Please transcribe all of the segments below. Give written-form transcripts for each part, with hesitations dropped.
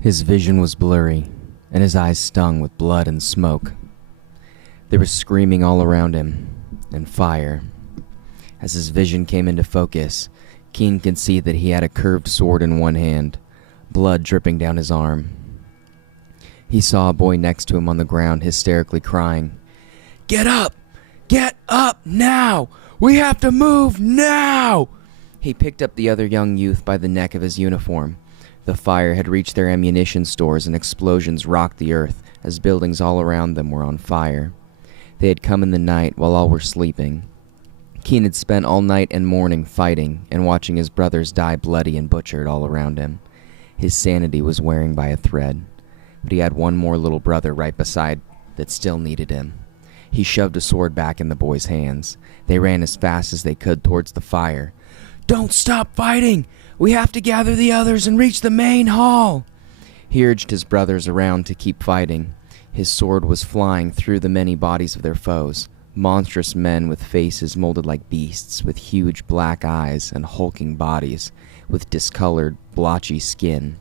His vision was blurry, and his eyes stung with blood and smoke. There was screaming all around him, and fire. As his vision came into focus, Keen could see that he had a curved sword in one hand, blood dripping down his arm. He saw a boy next to him on the ground, hysterically crying, "Get up! Get up now! We have to move now!" He picked up the other young youth by the neck of his uniform. The fire had reached their ammunition stores, and explosions rocked the earth as buildings all around them were on fire. They had come in the night while all were sleeping. Keen had spent all night and morning fighting and watching his brothers die bloody and butchered all around him. His sanity was wearing by a thread, but he had one more little brother right beside that still needed him. He shoved a sword back in the boy's hands. They ran as fast as they could towards the fire. "Don't stop fighting! We have to gather the others and reach the main hall!" He urged his brothers around to keep fighting. His sword was flying through the many bodies of their foes. Monstrous men with faces molded like beasts, with huge black eyes and hulking bodies, with discolored, blotchy skin.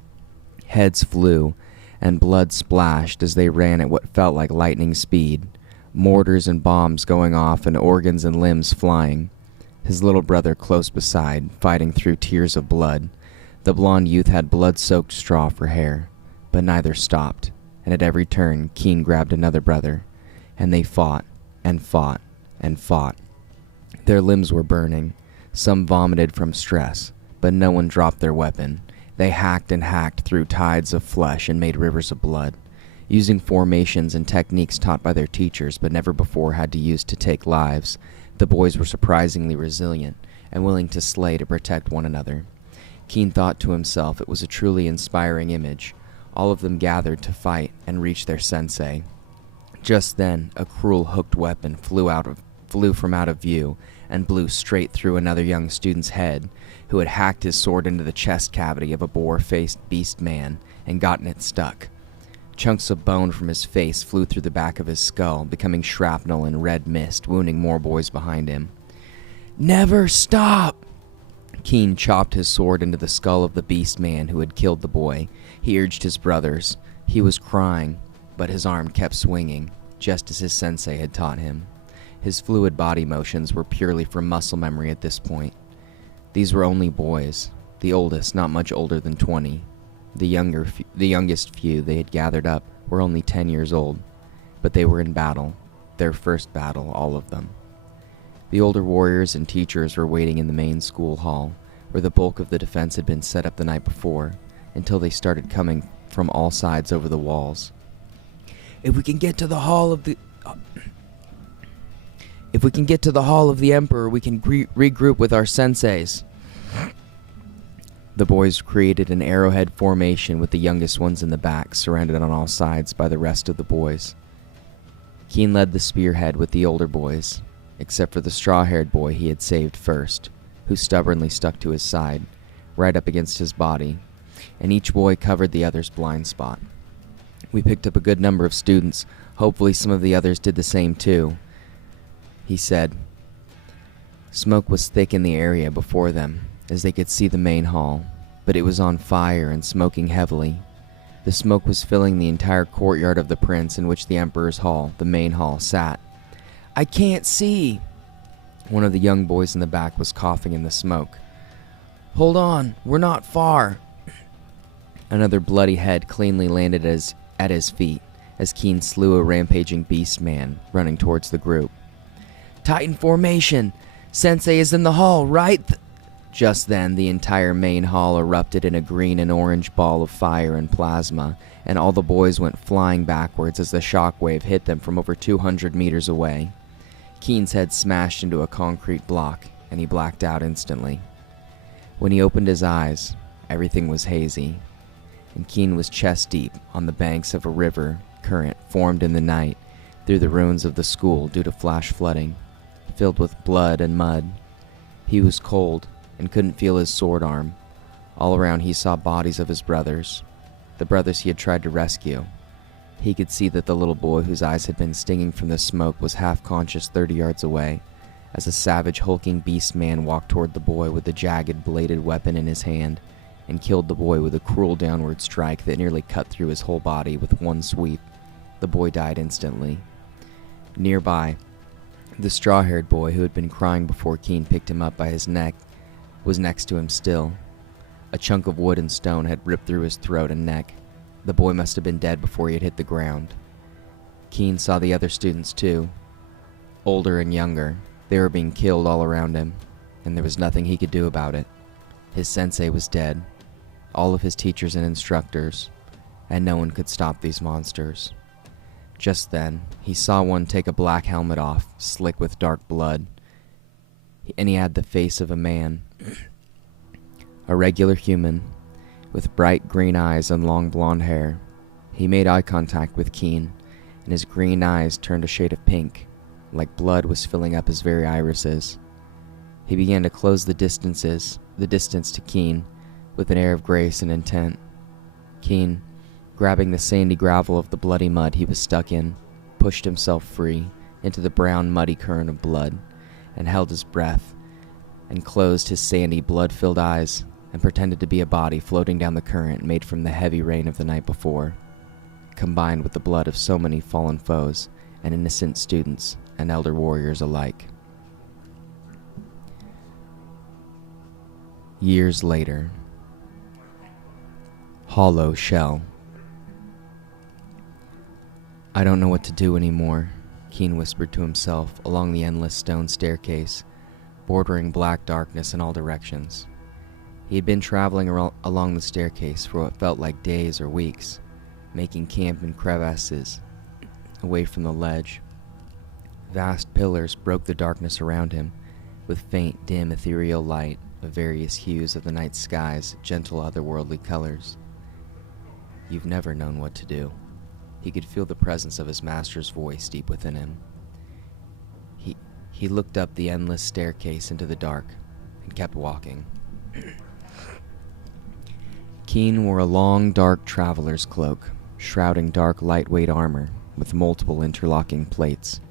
Heads flew, and blood splashed as they ran at what felt like lightning speed. Mortars and bombs going off, and organs and limbs flying. His little brother close beside, fighting through tears of blood. The blond youth had blood-soaked straw for hair, but neither stopped, and at every turn Keen grabbed another brother, and they fought, and fought, and fought. Their limbs were burning. Some vomited from stress, but no one dropped their weapon. They hacked and hacked through tides of flesh and made rivers of blood, using formations and techniques taught by their teachers but never before had to use to take lives. The boys were surprisingly resilient and willing to slay to protect one another. Keen thought to himself it was a truly inspiring image. All of them gathered to fight and reach their sensei. Just then, a cruel hooked weapon flew from out of view and blew straight through another young student's head, who had hacked his sword into the chest cavity of a boar-faced beast man and gotten it stuck. Chunks of bone from his face flew through the back of his skull, becoming shrapnel and red mist, wounding more boys behind him. "Never stop!" Keen chopped his sword into the skull of the beast man who had killed the boy. He urged his brothers. He was crying, but his arm kept swinging, just as his sensei had taught him. His fluid body motions were purely from muscle memory at this point. These were only boys, the oldest not much older than 20. The youngest few they had gathered up were only 10 years old, but they were in battle, their first battle, all of them. The older warriors and teachers were waiting in the main school hall, where the bulk of the defense had been set up the night before, until they started coming from all sides over the walls. If we can get to the hall of the Emperor, we can regroup with our senseis. The boys created an arrowhead formation with the youngest ones in the back, surrounded on all sides by the rest of the boys. Keen led the spearhead with the older boys, except for the straw-haired boy he had saved first, who stubbornly stuck to his side, right up against his body, and each boy covered the other's blind spot. We picked up a good number of students. Hopefully some of the others did the same too, he said. Smoke was thick in the area before them, as they could see the main hall, but it was on fire and smoking heavily. The smoke was filling the entire courtyard of the prince in which the Emperor's hall, the main hall, sat. "I can't see!" One of the young boys in the back was coughing in the smoke. "Hold on, we're not far." Another bloody head cleanly landed at his feet, as Keen slew a rampaging beast man running towards the group. "Titan formation! Sensei is in the hall, right?" Just then, the entire main hall erupted in a green and orange ball of fire and plasma, and all the boys went flying backwards as the shockwave hit them from over 200 meters away. Keen's head smashed into a concrete block, and he blacked out instantly. When he opened his eyes, everything was hazy, and Keen was chest-deep on the banks of a river current formed in the night through the ruins of the school due to flash flooding, filled with blood and mud. He was cold and couldn't feel his sword arm. All around he saw bodies of his brothers, the brothers he had tried to rescue. He could see that the little boy whose eyes had been stinging from the smoke was half-conscious 30 yards away, as a savage hulking beast man walked toward the boy with a jagged bladed weapon in his hand, and killed the boy with a cruel downward strike that nearly cut through his whole body with one sweep. The boy died instantly. Nearby, the straw-haired boy who had been crying before Keen picked him up by his neck was next to him still. A chunk of wood and stone had ripped through his throat and neck. The boy must have been dead before he had hit the ground. Keen saw the other students too, older and younger. They were being killed all around him, and there was nothing he could do about it. His sensei was dead, all of his teachers and instructors, and no one could stop these monsters. Just then, he saw one take a black helmet off, slick with dark blood, and he had the face of a man. A regular human, with bright green eyes and long blonde hair. He made eye contact with Keen, and his green eyes turned a shade of pink, like blood was filling up his very irises. He began to close the distance to Keen, with an air of grace and intent. Keen, grabbing the sandy gravel of the bloody mud he was stuck in, pushed himself free into the brown muddy current of blood, and held his breath, and closed his sandy blood-filled eyes, and pretended to be a body floating down the current made from the heavy rain of the night before, combined with the blood of so many fallen foes and innocent students and elder warriors alike. Years later. Hollow shell. "I don't know what to do anymore," Keen whispered to himself along the endless stone staircase, bordering black darkness in all directions. He had been traveling along the staircase for what felt like days or weeks, making camp in crevasses away from the ledge. Vast pillars broke the darkness around him with faint, dim, ethereal light of various hues of the night sky's gentle, otherworldly colors. You've never known what to do. He could feel the presence of his master's voice deep within him. He looked up the endless staircase into the dark and kept walking. Keen wore a long, dark traveler's cloak, shrouding dark, lightweight armor with multiple interlocking plates,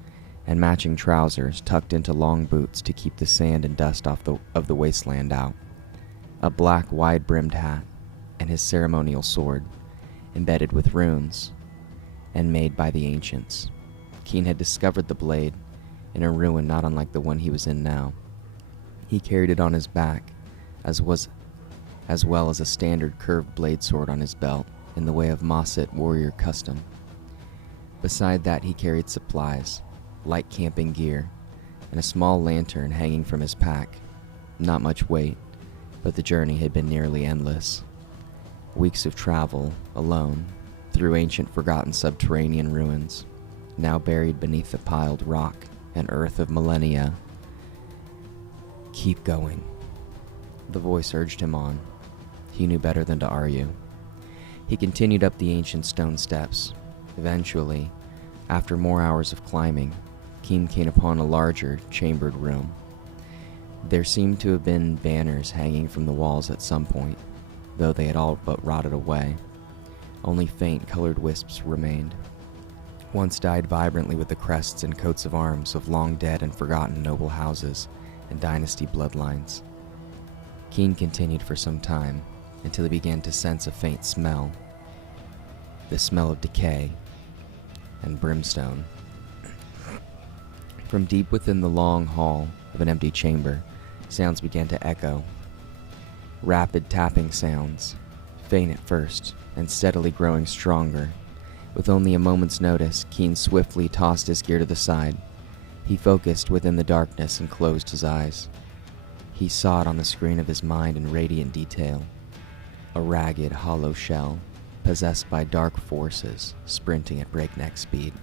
and matching trousers tucked into long boots to keep the sand and dust of the wasteland out, a black, wide-brimmed hat, and his ceremonial sword, embedded with runes, and made by the ancients. Keen had discovered the blade in a ruin not unlike the one he was in now. He carried it on his back, as well as a standard curved blade sword on his belt, in the way of Mosset warrior custom. Beside that he carried supplies, light camping gear, and a small lantern hanging from his pack. Not much weight, but the journey had been nearly endless. Weeks of travel, alone, through ancient forgotten subterranean ruins, now buried beneath the piled rock and earth of millennia. Keep going. The voice urged him on. He knew better than to argue. He continued up the ancient stone steps. Eventually, after more hours of climbing, Keen came upon a larger, chambered room. There seemed to have been banners hanging from the walls at some point, though they had all but rotted away. Only faint colored wisps remained. Once dyed vibrantly with the crests and coats of arms of long-dead and forgotten noble houses and dynasty bloodlines. Keen continued for some time, until he began to sense a faint smell. The smell of decay and brimstone. From deep within the long hall of an empty chamber, sounds began to echo. Rapid tapping sounds, faint at first, and steadily growing stronger. With only a moment's notice, Keen swiftly tossed his gear to the side. He focused within the darkness and closed his eyes. He saw it on the screen of his mind in radiant detail. A ragged, hollow shell, possessed by dark forces, sprinting at breakneck speed.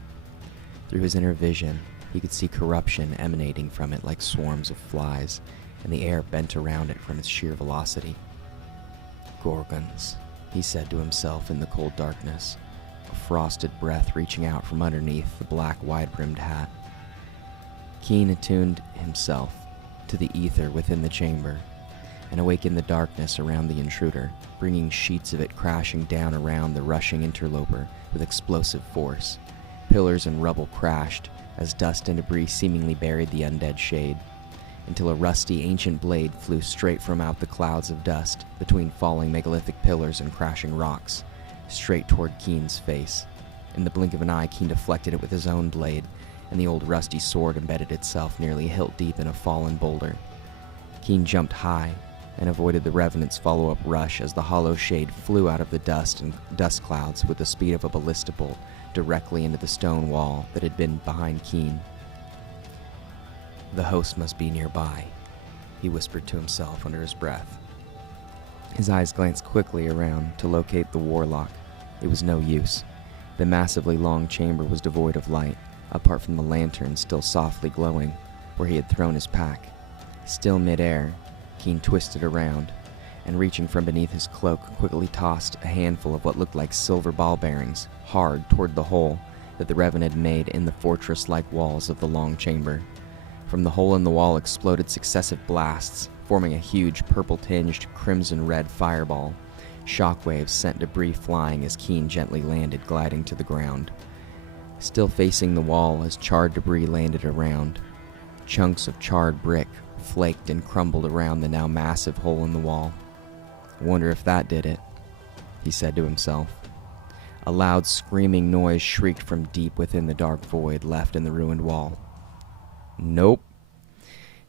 Through his inner vision, he could see corruption emanating from it like swarms of flies, and the air bent around it from its sheer velocity. Gorgons, he said to himself in the cold darkness, a frosted breath reaching out from underneath the black, wide-brimmed hat. Keen attuned himself to the ether within the chamber, and awakened the darkness around the intruder, bringing sheets of it crashing down around the rushing interloper with explosive force. Pillars and rubble crashed as dust and debris seemingly buried the undead shade. until a rusty, ancient blade flew straight from out the clouds of dust between falling megalithic pillars and crashing rocks, straight toward Keen's face. In the blink of an eye, Keen deflected it with his own blade, and the old rusty sword embedded itself nearly hilt deep in a fallen boulder. Keen jumped high and avoided the Revenant's follow-up rush as the hollow shade flew out of the dust and dust clouds with the speed of a ballista bolt directly into the stone wall that had been behind Keen. The host must be nearby, he whispered to himself under his breath. His eyes glanced quickly around to locate the warlock. It was no use. The massively long chamber was devoid of light, apart from the lantern still softly glowing where he had thrown his pack. Still mid-air, Keen twisted around, and reaching from beneath his cloak, quickly tossed a handful of what looked like silver ball bearings hard toward the hole that the Revenant had made in the fortress-like walls of the long chamber. From the hole in the wall exploded successive blasts, forming a huge purple-tinged crimson-red fireball. Shockwaves sent debris flying as Keen gently landed, gliding to the ground. Still facing the wall as charred debris landed around, chunks of charred brick flaked and crumbled around the now massive hole in the wall. "Wonder if that did it," he said to himself. A loud screaming noise shrieked from deep within the dark void left in the ruined wall. Nope.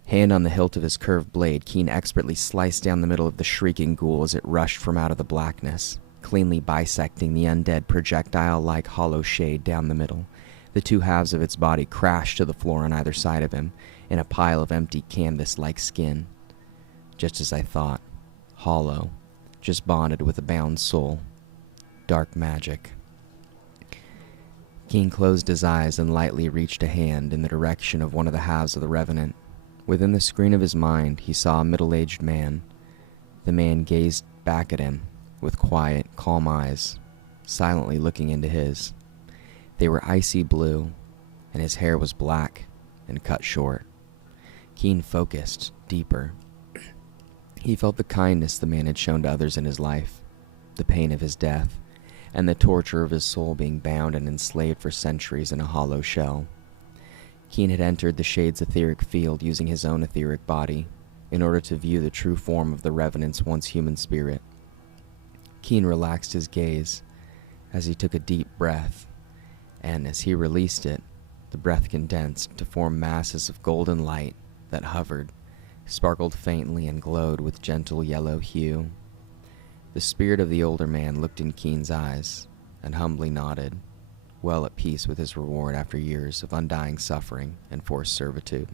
Hand on the hilt of his curved blade, Keen expertly sliced down the middle of the shrieking ghoul as it rushed from out of the blackness, cleanly bisecting the undead projectile-like hollow shade down the middle. The two halves of its body crashed to the floor on either side of him, in a pile of empty canvas-like skin. Just as I thought. Hollow. Just bonded with a bound soul. Dark magic. Keen closed his eyes and lightly reached a hand in the direction of one of the halves of the Revenant. Within the screen of his mind, he saw a middle-aged man. The man gazed back at him with quiet, calm eyes, silently looking into his. They were icy blue, and his hair was black and cut short. Keen focused, deeper. He felt the kindness the man had shown to others in his life, the pain of his death, and the torture of his soul being bound and enslaved for centuries in a hollow shell. Keen had entered the Shade's etheric field using his own etheric body in order to view the true form of the Revenant's once human spirit. Keen relaxed his gaze as he took a deep breath, and as he released it, the breath condensed to form masses of golden light that hovered, sparkled faintly, and glowed with gentle yellow hue. The spirit of the older man looked in Keen's eyes and humbly nodded, well at peace with his reward after years of undying suffering and forced servitude.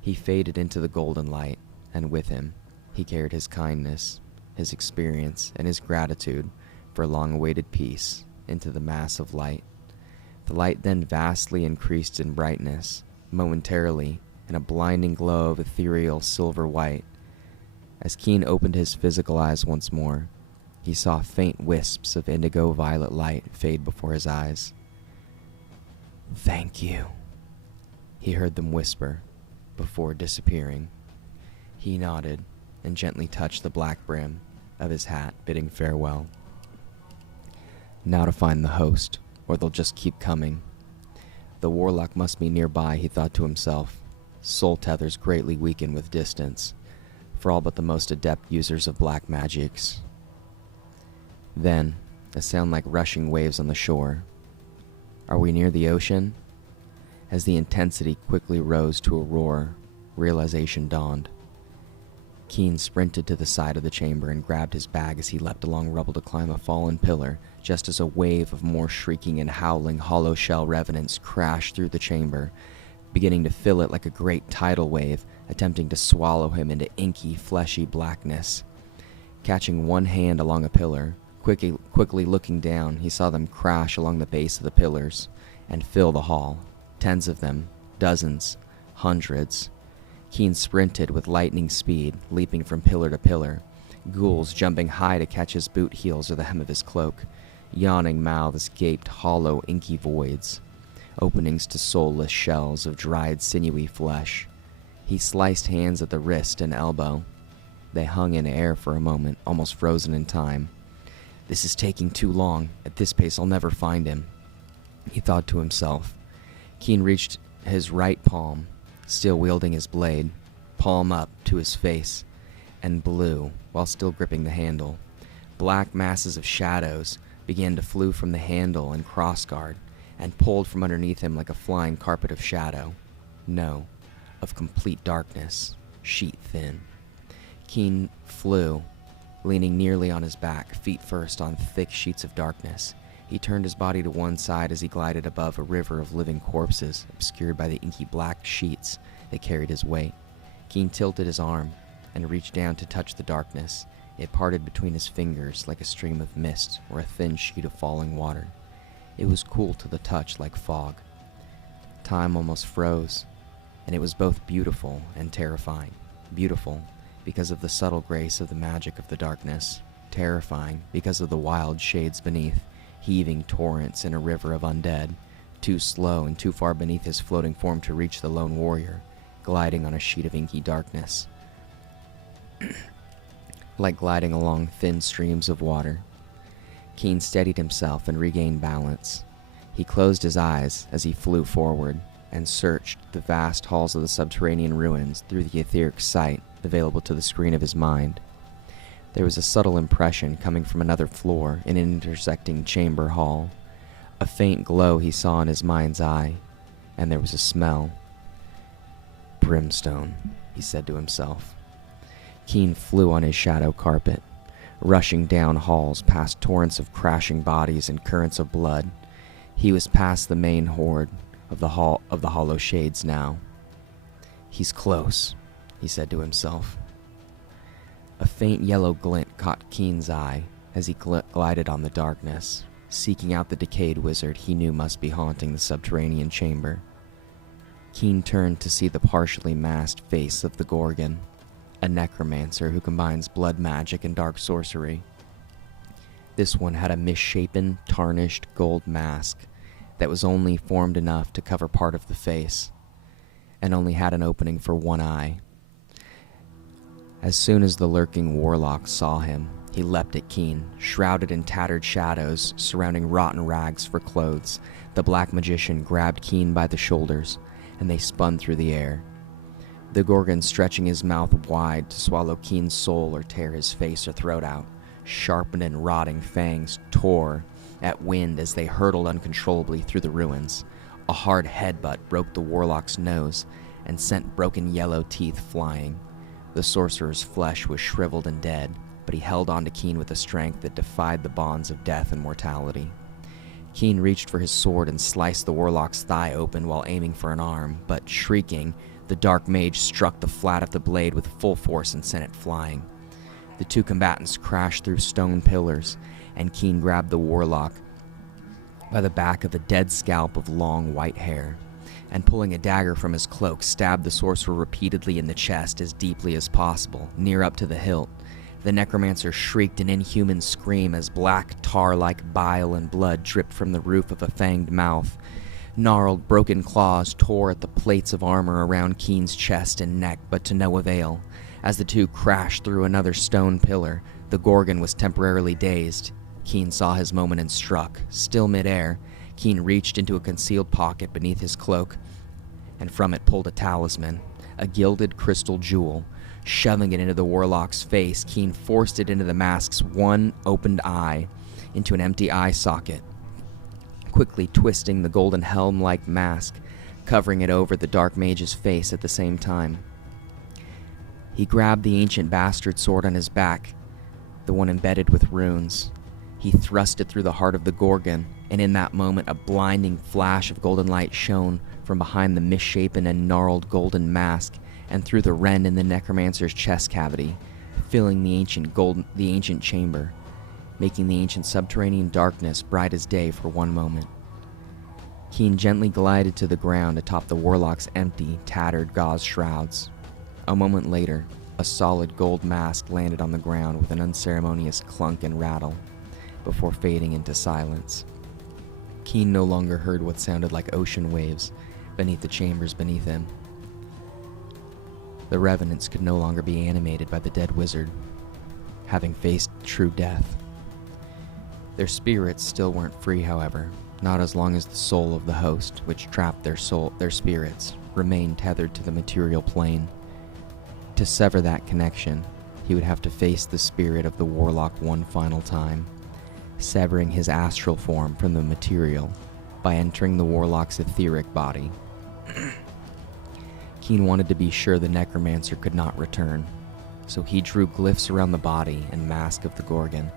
He faded into the golden light, and with him, he carried his kindness, his experience, and his gratitude for long-awaited peace into the mass of light. The light then vastly increased in brightness, momentarily in a blinding glow of ethereal silver white. As Keen opened his physical eyes once more, he saw faint wisps of indigo-violet light fade before his eyes. "Thank you," he heard them whisper, before disappearing. He nodded and gently touched the black brim of his hat, bidding farewell. Now to find the host, or they'll just keep coming. The warlock must be nearby, he thought to himself. Soul tethers greatly weaken with distance, for all but the most adept users of black magics. Then, a sound like rushing waves on the shore. Are we near the ocean? As the intensity quickly rose to a roar, realization dawned. Keen sprinted to the side of the chamber and grabbed his bag as he leapt along rubble to climb a fallen pillar, just as a wave of more shrieking and howling hollow shell revenants crashed through the chamber, beginning to fill it like a great tidal wave, attempting to swallow him into inky, fleshy blackness. Catching one hand along a pillar, quickly looking down, he saw them crash along the base of the pillars and fill the hall. Tens of them, dozens, hundreds. Keen sprinted with lightning speed, leaping from pillar to pillar, ghouls jumping high to catch his boot heels or the hem of his cloak. Yawning mouths gaped hollow, inky voids, openings to soulless shells of dried, sinewy flesh. He sliced hands at the wrist and elbow. They hung in air for a moment, almost frozen in time. This is taking too long. At this pace, I'll never find him, he thought to himself. Keen reached his right palm, still wielding his blade, palm up to his face, and blew while still gripping the handle. Black masses of shadows began to flew from the handle and crossguard, and pulled from underneath him like a flying carpet of shadow. No, of complete darkness, sheet thin. Keen flew, leaning nearly on his back, feet first on thick sheets of darkness. He turned his body to one side as he glided above a river of living corpses, obscured by the inky black sheets that carried his weight. Keen tilted his arm and reached down to touch the darkness. It parted between his fingers like a stream of mist or a thin sheet of falling water. It was cool to the touch like fog. Time almost froze, and it was both beautiful and terrifying. Beautiful because of the subtle grace of the magic of the darkness. Terrifying because of the wild shades beneath, heaving torrents in a river of undead, too slow and too far beneath his floating form to reach the lone warrior, gliding on a sheet of inky darkness. Like gliding along thin streams of water. Keen steadied himself and regained balance. He closed his eyes as he flew forward and searched the vast halls of the subterranean ruins through the etheric sight available to the screen of his mind. There was a subtle impression coming from another floor in an intersecting chamber hall. A faint glow he saw in his mind's eye, and there was a smell. Brimstone, he said to himself. Keen flew on his shadow carpet, rushing down halls past torrents of crashing bodies and currents of blood. He was past the main horde of the hollow shades now. He's close, he said to himself. A faint yellow glint caught Keen's eye as he glided on the darkness, seeking out the decayed wizard he knew must be haunting the subterranean chamber. Keen turned to see the partially masked face of the Gorgon, a necromancer who combines blood magic and dark sorcery. This one had a misshapen, tarnished gold mask that was only formed enough to cover part of the face, and only had an opening for one eye. As soon as the lurking warlock saw him, he leapt at Keen, shrouded in tattered shadows surrounding rotten rags for clothes. The black magician grabbed Keen by the shoulders, and they spun through the air. The Gorgon stretching his mouth wide to swallow Keen's soul or tear his face or throat out. Sharpened and rotting fangs tore at wind as they hurtled uncontrollably through the ruins. A hard headbutt broke the warlock's nose and sent broken yellow teeth flying. The sorcerer's flesh was shriveled and dead, but he held on to Keen with a strength that defied the bonds of death and mortality. Keen reached for his sword and sliced the warlock's thigh open while aiming for an arm, but shrieking, the dark mage struck the flat of the blade with full force and sent it flying. The two combatants crashed through stone pillars, and Keen grabbed the warlock by the back of the dead scalp of long white hair, and pulling a dagger from his cloak, stabbed the sorcerer repeatedly in the chest as deeply as possible, near up to the hilt. The necromancer shrieked an inhuman scream as black tar-like bile and blood dripped from the roof of a fanged mouth. Gnarled, broken claws tore at the plates of armor around Keen's chest and neck, but to no avail. As the two crashed through another stone pillar, the Gorgon was temporarily dazed. Keen saw his moment and struck. Still midair, Keen reached into a concealed pocket beneath his cloak, and from it pulled a talisman, a gilded crystal jewel. Shoving it into the warlock's face, Keen forced it into the mask's one opened eye, into an empty eye socket, quickly twisting the golden helm-like mask, covering it over the dark mage's face at the same time. He grabbed the ancient bastard sword on his back, the one embedded with runes. He thrust it through the heart of the Gorgon, and in that moment a blinding flash of golden light shone from behind the misshapen and gnarled golden mask and through the rend in the necromancer's chest cavity, filling the ancient chamber, making the ancient subterranean darkness bright as day for one moment. Keen gently glided to the ground atop the warlock's empty, tattered gauze shrouds. A moment later, a solid gold mask landed on the ground with an unceremonious clunk and rattle, before fading into silence. Keen no longer heard what sounded like ocean waves beneath the chambers beneath him. The revenants could no longer be animated by the dead wizard, having faced true death. Their spirits still weren't free, however, not as long as the soul of the host, which trapped their spirits, remained tethered to the material plane. To sever that connection, he would have to face the spirit of the warlock one final time, severing his astral form from the material by entering the warlock's etheric body. Keen wanted to be sure the necromancer could not return, so he drew glyphs around the body and mask of the Gorgon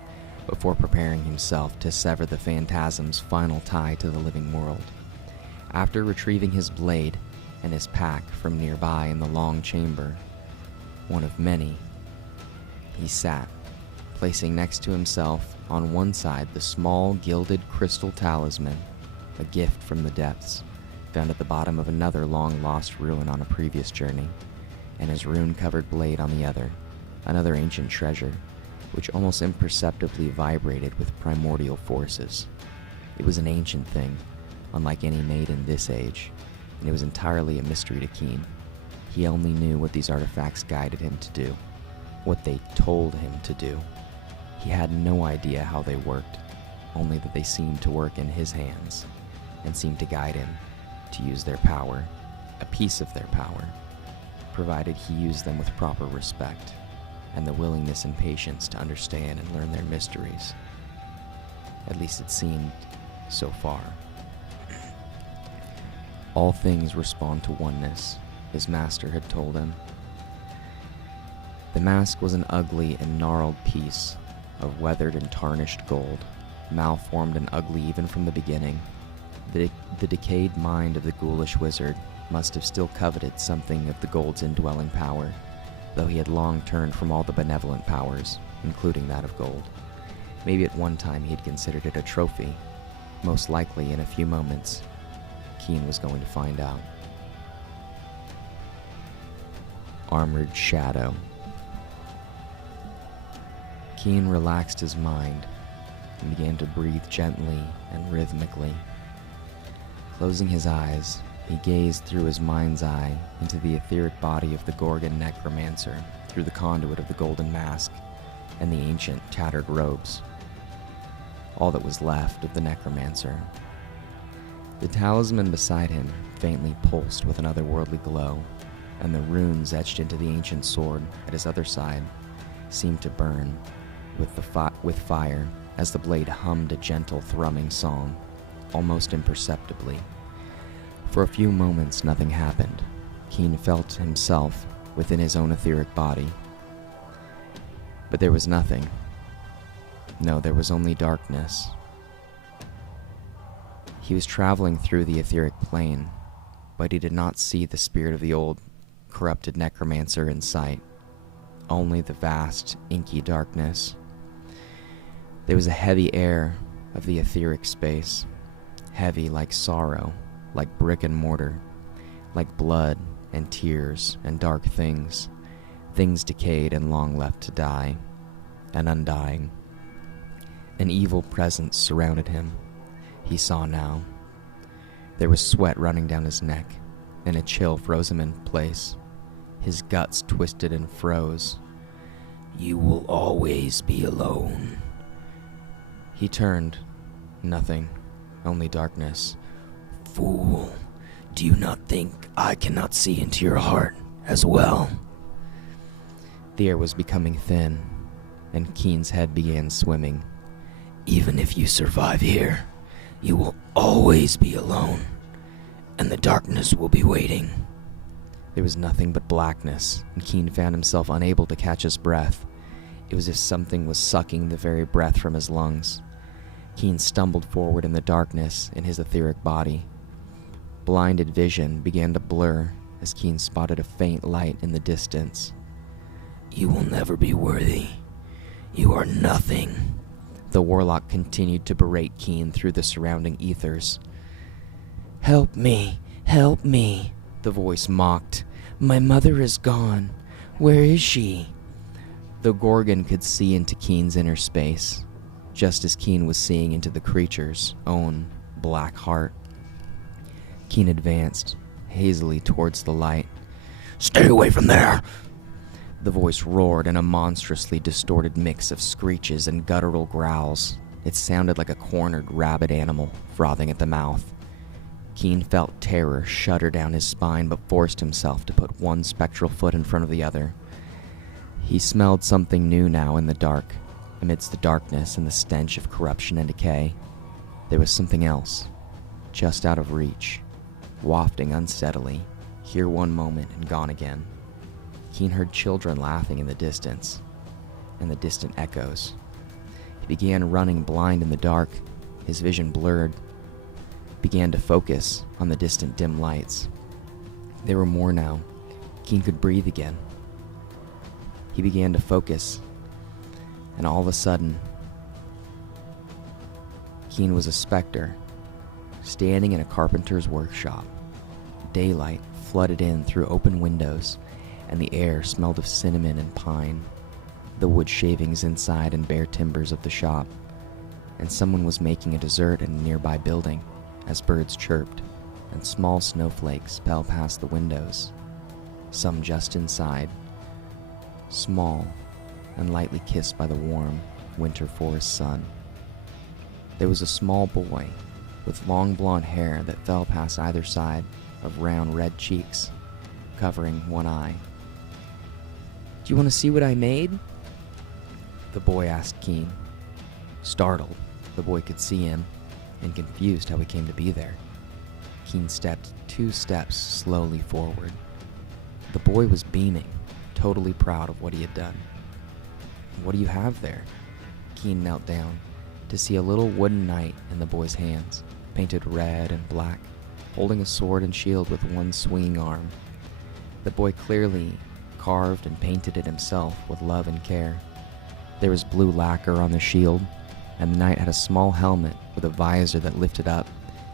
before preparing himself to sever the phantasm's final tie to the living world. After retrieving his blade and his pack from nearby in the long chamber, one of many, he sat, placing next to himself on one side the small gilded crystal talisman, a gift from the depths, found at the bottom of another long-lost ruin on a previous journey, and his rune-covered blade on the other, another ancient treasure, which almost imperceptibly vibrated with primordial forces. It was an ancient thing, unlike any made in this age, and it was entirely a mystery to Keen. He only knew what these artifacts guided him to do, what they told him to do. He had no idea how they worked, only that they seemed to work in his hands, and seemed to guide him to use their power, a piece of their power, provided he used them with proper respect, and the willingness and patience to understand and learn their mysteries. At least it seemed so far. All things respond to oneness, his master had told him. The mask was an ugly and gnarled piece of weathered and tarnished gold, malformed and ugly even from the beginning. The decayed mind of the ghoulish wizard must have still coveted something of the gold's indwelling power, though he had long turned from all the benevolent powers, including that of gold. Maybe at one time he had considered it a trophy. Most likely, in a few moments, Keen was going to find out. Armored Shadow. Keen relaxed his mind and began to breathe gently and rhythmically. Closing his eyes, he gazed through his mind's eye into the etheric body of the Gorgon necromancer through the conduit of the golden mask and the ancient, tattered robes. All that was left of the necromancer. The talisman beside him faintly pulsed with an otherworldly glow, and the runes etched into the ancient sword at his other side seemed to burn with fire as the blade hummed a gentle thrumming song, almost imperceptibly. For a few moments nothing happened. Keen felt himself within his own etheric body. But there was nothing. No, there was only darkness. He was traveling through the etheric plane, but he did not see the spirit of the old, corrupted necromancer in sight. Only the vast, inky darkness. There was a heavy air of the etheric space, heavy like sorrow, like brick and mortar, like blood and tears and dark things, things decayed and long left to die, and undying. An evil presence surrounded him, he saw now. There was sweat running down his neck, and a chill froze him in place. His guts twisted and froze. "You will always be alone." He turned. Nothing. Only darkness. "Fool, do you not think I cannot see into your heart as well?" The air was becoming thin, and Keen's head began swimming. "Even if you survive here, you will always be alone, and the darkness will be waiting." There was nothing but blackness, and Keen found himself unable to catch his breath. It was as if something was sucking the very breath from his lungs. Keen stumbled forward in the darkness in his etheric body. Blinded vision began to blur as Keen spotted a faint light in the distance. "You will never be worthy. You are nothing." The warlock continued to berate Keen through the surrounding ethers. "Help me, help me," the voice mocked. "My mother is gone. Where is she?" The Gorgon could see into Keen's inner space, just as Keen was seeing into the creature's own black heart. Keen advanced hazily towards the light. "Stay away from there!" The voice roared in a monstrously distorted mix of screeches and guttural growls. It sounded like a cornered rabid animal, frothing at the mouth. Keen felt terror shudder down his spine, but forced himself to put one spectral foot in front of the other, He smelled something new now in the dark. Amidst the darkness and the stench of corruption and decay, there was something else, just out of reach, wafting unsteadily, here one moment and gone again. Keen heard children laughing in the distance, and the distant echoes. He began running blind in the dark, his vision blurred, began to focus on the distant dim lights. There were more now. Keen could breathe again. He began to focus, and all of a sudden, Keen was a specter, standing in a carpenter's workshop. Daylight flooded in through open windows, and the air smelled of cinnamon and pine, the wood shavings inside and bare timbers of the shop, and someone was making a dessert in a nearby building as birds chirped, and small snowflakes fell past the windows, some just inside, small and lightly kissed by the warm winter forest sun. There was a small boy with long blonde hair that fell past either side of round red cheeks, covering one eye. "Do you want to see what I made?" the boy asked Keen. Startled, the boy could see him, and confused how he came to be there. Keen stepped 2 steps slowly forward. The boy was beaming, totally proud of what he had done. "What do you have there?" Keen knelt down to see a little wooden knight in the boy's hands, painted red and black, holding a sword and shield with one swinging arm. The boy clearly carved and painted it himself with love and care. There was blue lacquer on the shield, and the knight had a small helmet with a visor that lifted up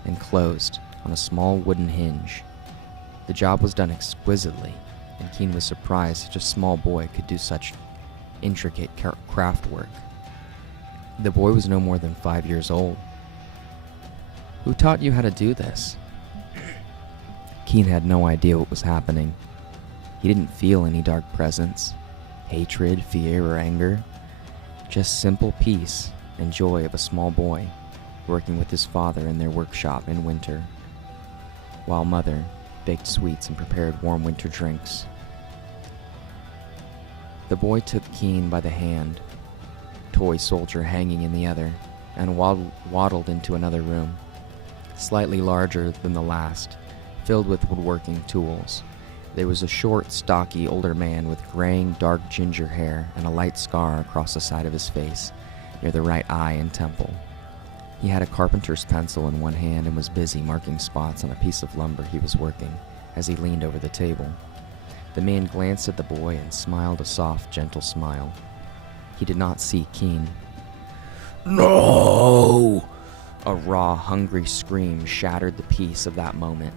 and closed on a small wooden hinge. The job was done exquisitely, and Keen was surprised such a small boy could do such intricate craft work. The boy was no more than 5 years old. "Who taught you how to do this?" Keen had no idea what was happening. He didn't feel any dark presence, hatred, fear, or anger. Just simple peace and joy of a small boy working with his father in their workshop in winter, while mother baked sweets and prepared warm winter drinks. The boy took Keen by the hand, toy soldier hanging in the other, and waddled into another room, slightly larger than the last, filled with woodworking tools. There was a short, stocky, older man with graying, dark ginger hair and a light scar across the side of his face, near the right eye and temple. He had a carpenter's pencil in one hand and was busy marking spots on a piece of lumber he was working as he leaned over the table. The man glanced at the boy and smiled a soft, gentle smile. He did not see Keen. "No!" A raw, hungry scream shattered the peace of that moment,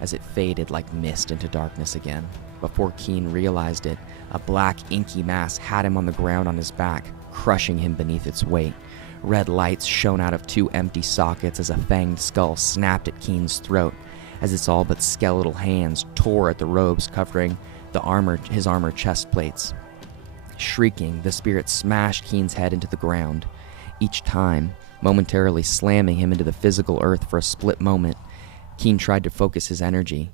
as it faded like mist into darkness again. Before Keen realized it, a black, inky mass had him on the ground on his back, crushing him beneath its weight. Red lights shone out of 2 empty sockets as a fanged skull snapped at Keen's throat, as its all but skeletal hands tore at the robes covering his armor chest plates. Shrieking, the spirit smashed Keen's head into the ground, each time momentarily slamming him into the physical earth for a split moment. Keen tried to focus his energy,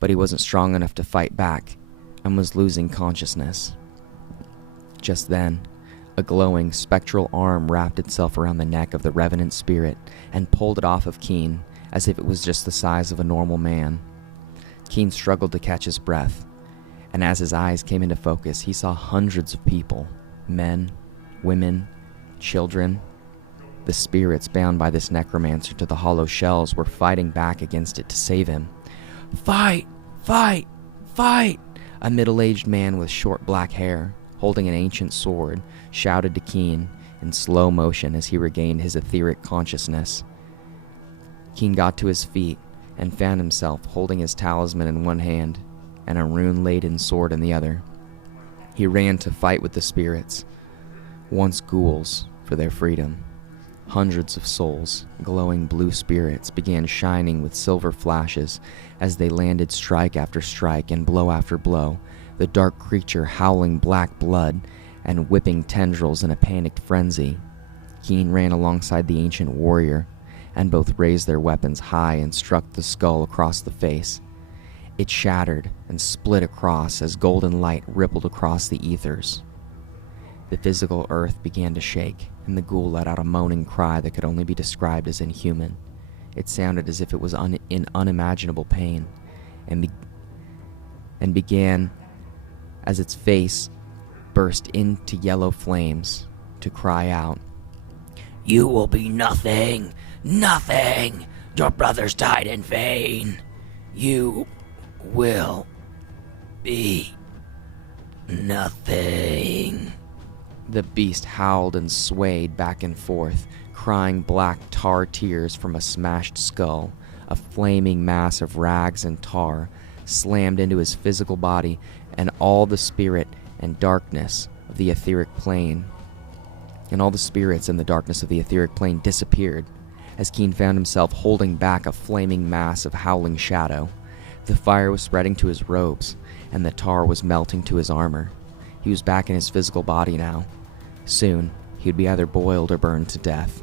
but he wasn't strong enough to fight back and was losing consciousness. Just then, a glowing, spectral arm wrapped itself around the neck of the revenant spirit and pulled it off of Keen as if it was just the size of a normal man. Keen struggled to catch his breath, and as his eyes came into focus, he saw hundreds of people, men, women, children. The spirits bound by this necromancer to the hollow shells were fighting back against it to save him. "Fight! Fight! Fight!" A middle-aged man with short black hair, holding an ancient sword, shouted to Keen in slow motion as he regained his etheric consciousness. Keen got to his feet and found himself holding his talisman in one hand and a rune-laden sword in the other. He ran to fight with the spirits, once ghouls, for their freedom. Hundreds of souls, glowing blue spirits, began shining with silver flashes as they landed strike after strike and blow after blow, the dark creature howling black blood and whipping tendrils in a panicked frenzy. Keen ran alongside the ancient warrior, and both raised their weapons high and struck the skull across the face. It shattered and split across as golden light rippled across the ethers. The physical earth began to shake, and the ghoul let out a moaning cry that could only be described as inhuman. It sounded as if it was in unimaginable pain, and began, as its face burst into yellow flames, to cry out, "You will be nothing! Nothing! Your brothers died in vain! You will be nothing!" The beast howled and swayed back and forth, crying black tar tears from a smashed skull. A flaming mass of rags and tar slammed into his physical body, and all the spirit and darkness of the etheric plane. And all the spirits in the darkness of the etheric plane disappeared, as Keen found himself holding back a flaming mass of howling shadow. The fire was spreading to his robes, and the tar was melting to his armor. He was back in his physical body now. Soon, he would be either boiled or burned to death.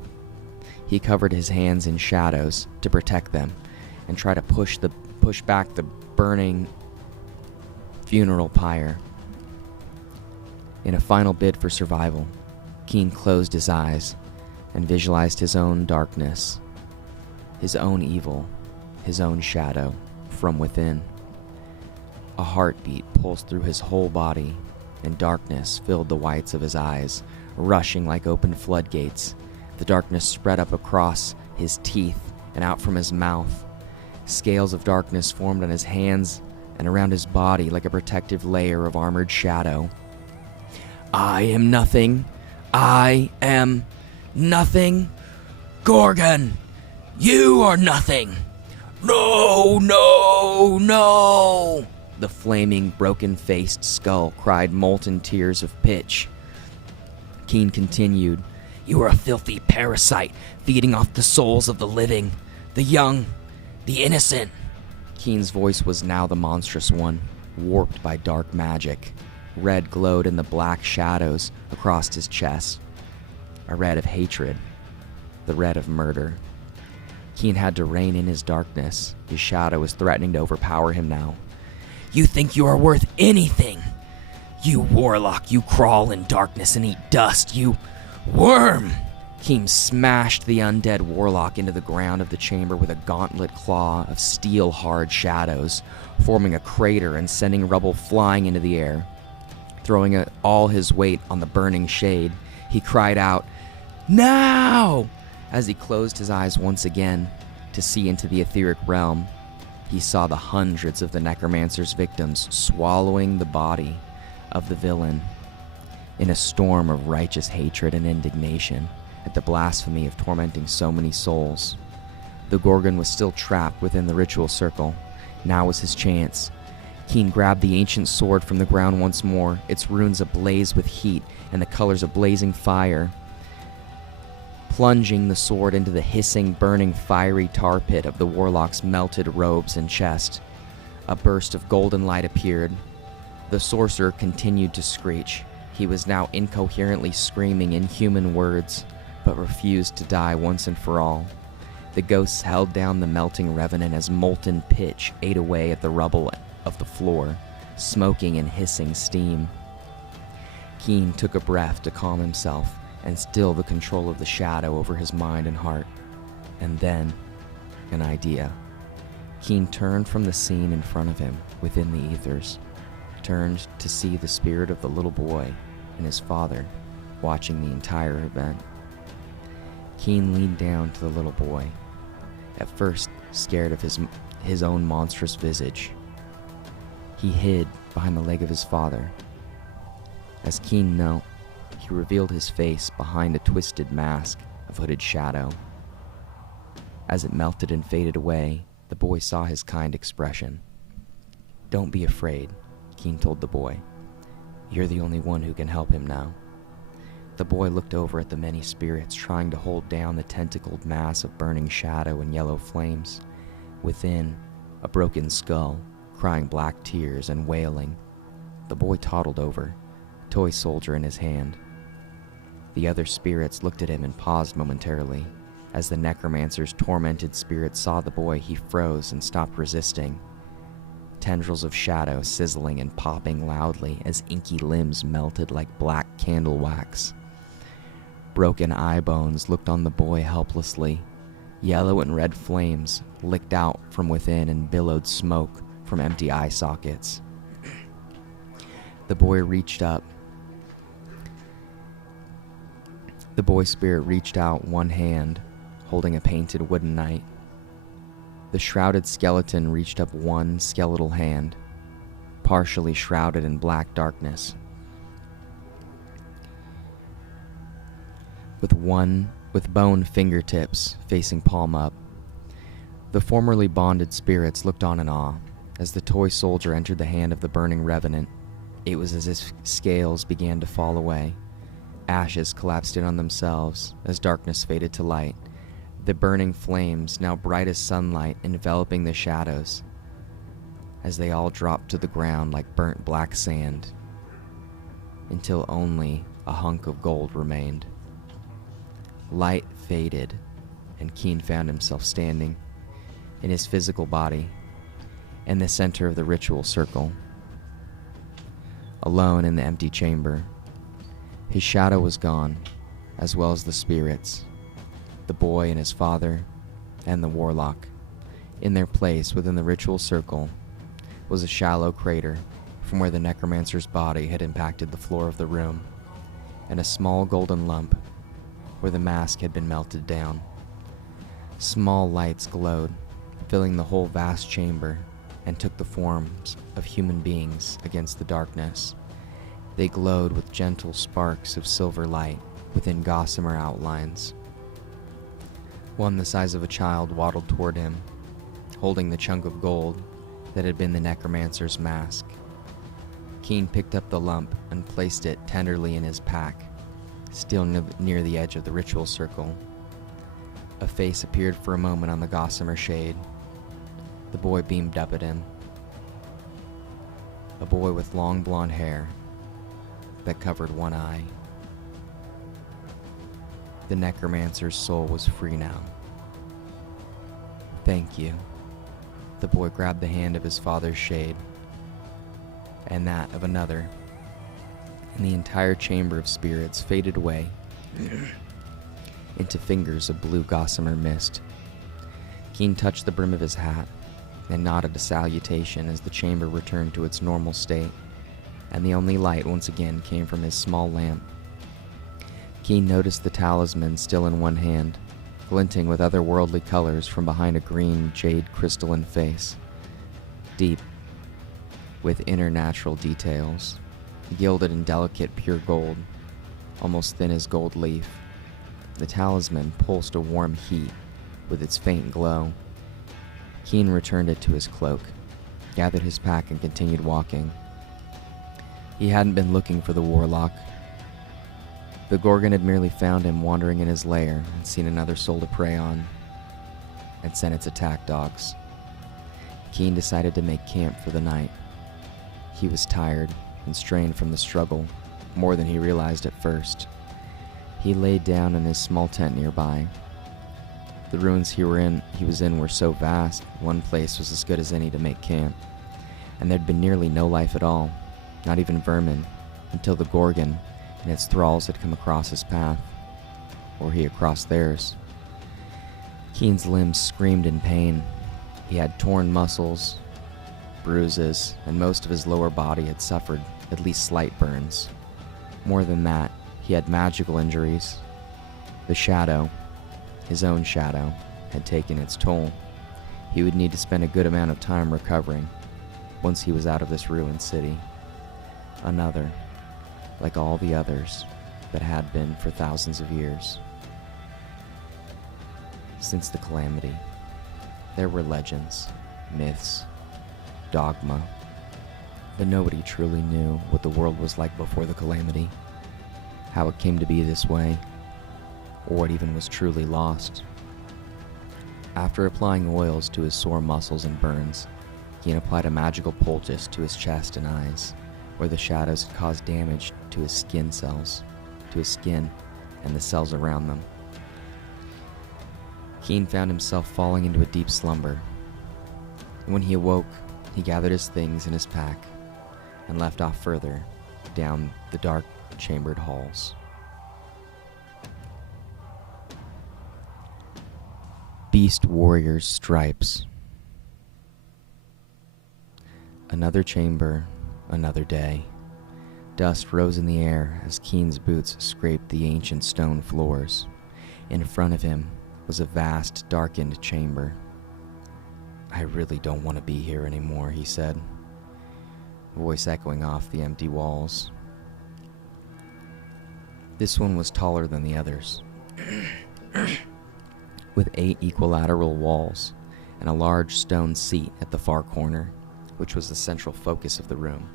He covered his hands in shadows to protect them, and tried to push back the burning funeral pyre. In a final bid for survival, Keen closed his eyes and visualized his own darkness, his own evil, his own shadow from within. A heartbeat pulsed through his whole body, and darkness filled the whites of his eyes, rushing like open floodgates. The darkness spread up across his teeth and out from his mouth. Scales of darkness formed on his hands and around his body like a protective layer of armored shadow. "I am nothing. I am nothing. Gorgon, you are nothing. No, no, no!" The flaming, broken-faced skull cried molten tears of pitch. Keen continued, "You are a filthy parasite, feeding off the souls of the living, the young, the innocent." Keen's voice was now the monstrous one, warped by dark magic. Red glowed in the black shadows across his chest. A red of hatred, the red of murder. Keen had to rein in his darkness. His shadow was threatening to overpower him now. "You think you are worth anything? You warlock, you crawl in darkness and eat dust, you worm!" Keen smashed the undead warlock into the ground of the chamber with a gauntlet claw of steel-hard shadows, forming a crater and sending rubble flying into the air. Throwing all his weight on the burning shade, he cried out, "Now!" As he closed his eyes once again to see into the etheric realm, he saw the hundreds of the necromancer's victims swallowing the body of the villain in a storm of righteous hatred and indignation at the blasphemy of tormenting so many souls. The Gorgon was still trapped within the ritual circle. Now was his chance. Keen grabbed the ancient sword from the ground once more, its runes ablaze with heat and the colors of blazing fire. Plunging the sword into the hissing, burning, fiery tar pit of the warlock's melted robes and chest, a burst of golden light appeared. The sorcerer continued to screech. He was now incoherently screaming inhuman words, but refused to die once and for all. The ghosts held down the melting revenant as molten pitch ate away at the rubble of the floor, smoking and hissing steam. Keen took a breath to calm himself and still the control of the shadow over his mind and heart. And then, an idea. Keen turned from the scene in front of him within the ethers, turned to see the spirit of the little boy and his father watching the entire event. Keen leaned down to the little boy, at first scared of his own monstrous visage. He hid behind the leg of his father. As Keen knelt, he revealed his face behind a twisted mask of hooded shadow. As it melted and faded away, the boy saw his kind expression. "Don't be afraid," Keen told the boy. "You're the only one who can help him now." The boy looked over at the many spirits trying to hold down the tentacled mass of burning shadow and yellow flames. Within, a broken skull, crying black tears and wailing. The boy toddled over, toy soldier in his hand. The other spirits looked at him and paused momentarily. As the necromancer's tormented spirit saw the boy, he froze and stopped resisting. tendrils of shadow sizzling and popping loudly as inky limbs melted like black candle wax. Broken eye bones looked on the boy helplessly. Yellow and red flames licked out from within and billowed smoke from empty eye sockets. The boy reached up. The boy's spirit reached out one hand, holding a painted wooden knight. The shrouded skeleton reached up one skeletal hand, partially shrouded in black darkness. With bone fingertips facing palm up, the formerly bonded spirits looked on in awe as the toy soldier entered the hand of the burning revenant. It was as if scales began to fall away. Ashes collapsed in on themselves as darkness faded to light, the burning flames now bright as sunlight enveloping the shadows as they all dropped to the ground like burnt black sand, until only a hunk of gold remained. Light faded, and Keen found himself standing in his physical body in the center of the ritual circle, alone in the empty chamber. His shadow was gone, as well as the spirits, the boy and his father, and the warlock. In their place within the ritual circle was a shallow crater from where the necromancer's body had impacted the floor of the room, and a small golden lump where the mask had been melted down. Small lights glowed, filling the whole vast chamber, and took the forms of human beings against the darkness. They glowed with gentle sparks of silver light within gossamer outlines. One the size of a child waddled toward him, holding the chunk of gold that had been the necromancer's mask. Keen picked up the lump and placed it tenderly in his pack, still near the edge of the ritual circle. A face appeared for a moment on the gossamer shade. The boy beamed up at him. A boy with long blonde hair that covered one eye. The necromancer's soul was free now. Thank you. The boy grabbed the hand of his father's shade, and that of another, and the entire chamber of spirits faded away into fingers of blue gossamer mist. Keen touched the brim of his hat and nodded a salutation as the chamber returned to its normal state, and the only light once again came from his small lamp. Keen noticed the talisman still in one hand, glinting with otherworldly colors from behind a green jade crystalline face, deep with inner natural details, gilded in delicate pure gold, almost thin as gold leaf. The talisman pulsed a warm heat with its faint glow. Keen returned it to his cloak, gathered his pack, and continued walking. He hadn't been looking for the warlock. The Gorgon had merely found him wandering in his lair and seen another soul to prey on, and sent its attack dogs. Keen decided to make camp for the night. He was tired and strained from the struggle, more than he realized at first. He laid down in his small tent nearby. The ruins he was in were so vast, one place was as good as any to make camp, and there'd been nearly no life at all, not even vermin, until the Gorgon and its thralls had come across his path, or he across theirs. Keen's limbs screamed in pain. He had torn muscles, bruises, and most of his lower body had suffered at least slight burns. More than that, he had magical injuries. The shadow, his own shadow, had taken its toll. He would need to spend a good amount of time recovering once he was out of this ruined city. Another, like all the others that had been for thousands of years. Since the calamity, there were legends, myths, dogma, but nobody truly knew what the world was like before the calamity, how it came to be this way, or what even was truly lost. After applying oils to his sore muscles and burns, Keen applied a magical poultice to his chest and eyes, where the shadows had caused damage to his skin and the cells around them. Keen found himself falling into a deep slumber. When he awoke, He gathered his things in his pack and left off further down the dark chambered halls. Beast Warrior's Stripes. Another chamber, another day. Dust rose in the air as Keen's boots scraped the ancient stone floors. In front of him was a vast, darkened chamber. "I really don't want to be here anymore," he said, voice echoing off the empty walls. This one was taller than the others, with 8 equilateral walls and a large stone seat at the far corner, which was the central focus of the room.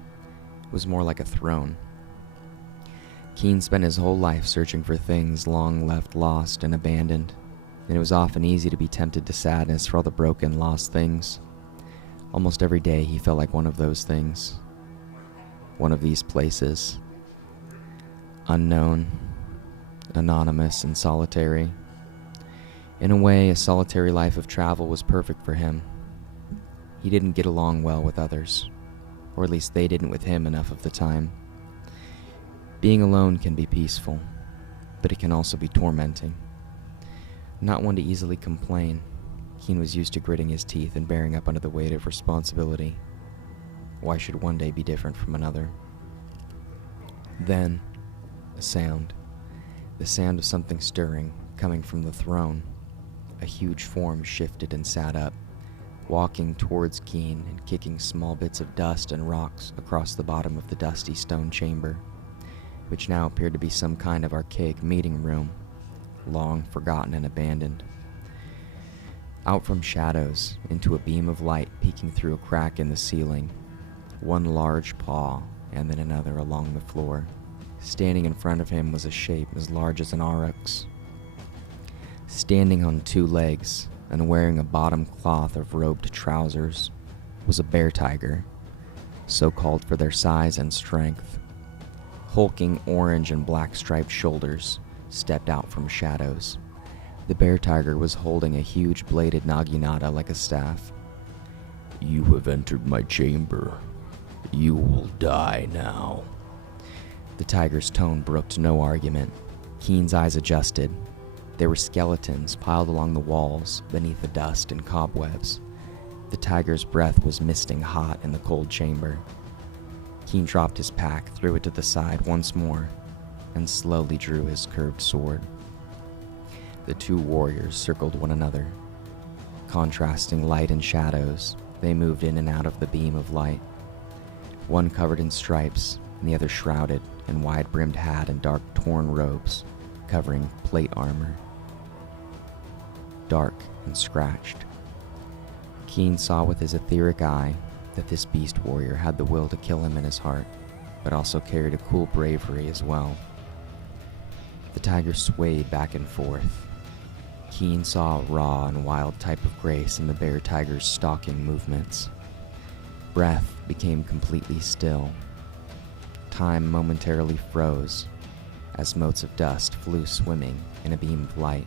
It was more like a throne. Keen spent his whole life searching for things long left lost and abandoned, and it was often easy to be tempted to sadness for all the broken, lost things. Almost every day he felt like one of those things, one of these places. Unknown, anonymous, and solitary. In a way, a solitary life of travel was perfect for him. He didn't get along well with others, or at least they didn't with him enough of the time. Being alone can be peaceful, but it can also be tormenting. Not one to easily complain, Keen was used to gritting his teeth and bearing up under the weight of responsibility. Why should one day be different from another? Then, a sound. The sound of something stirring, coming from the throne. A huge form shifted and sat up, walking towards Keen and kicking small bits of dust and rocks across the bottom of the dusty stone chamber, which now appeared to be some kind of archaic meeting room, long forgotten and abandoned. Out from shadows, into a beam of light peeking through a crack in the ceiling, one large paw and then another along the floor. Standing in front of him was a shape as large as an oryx. Standing on 2 legs and wearing a bottom cloth of robed trousers was a bear tiger, so called for their size and strength. Hulking orange and black striped shoulders stepped out from shadows. The bear tiger was holding a huge bladed naginata like a staff. "You have entered my chamber. You will die now." The tiger's tone brooked no argument. Keen's eyes adjusted. There were skeletons piled along the walls beneath the dust and cobwebs. The tiger's breath was misting hot in the cold chamber. Keen dropped his pack, threw it to the side once more, and slowly drew his curved sword. The 2 warriors circled one another. Contrasting light and shadows, they moved in and out of the beam of light. One covered in stripes, and the other shrouded in wide-brimmed hat and dark torn robes, covering plate armor. Dark and scratched. Keen saw with his etheric eye that this beast warrior had the will to kill him in his heart, but also carried a cool bravery as well. The tiger swayed back and forth. Keen saw a raw and wild type of grace in the bear tiger's stalking movements. Breath became completely still. Time momentarily froze as motes of dust flew swimming in a beam of light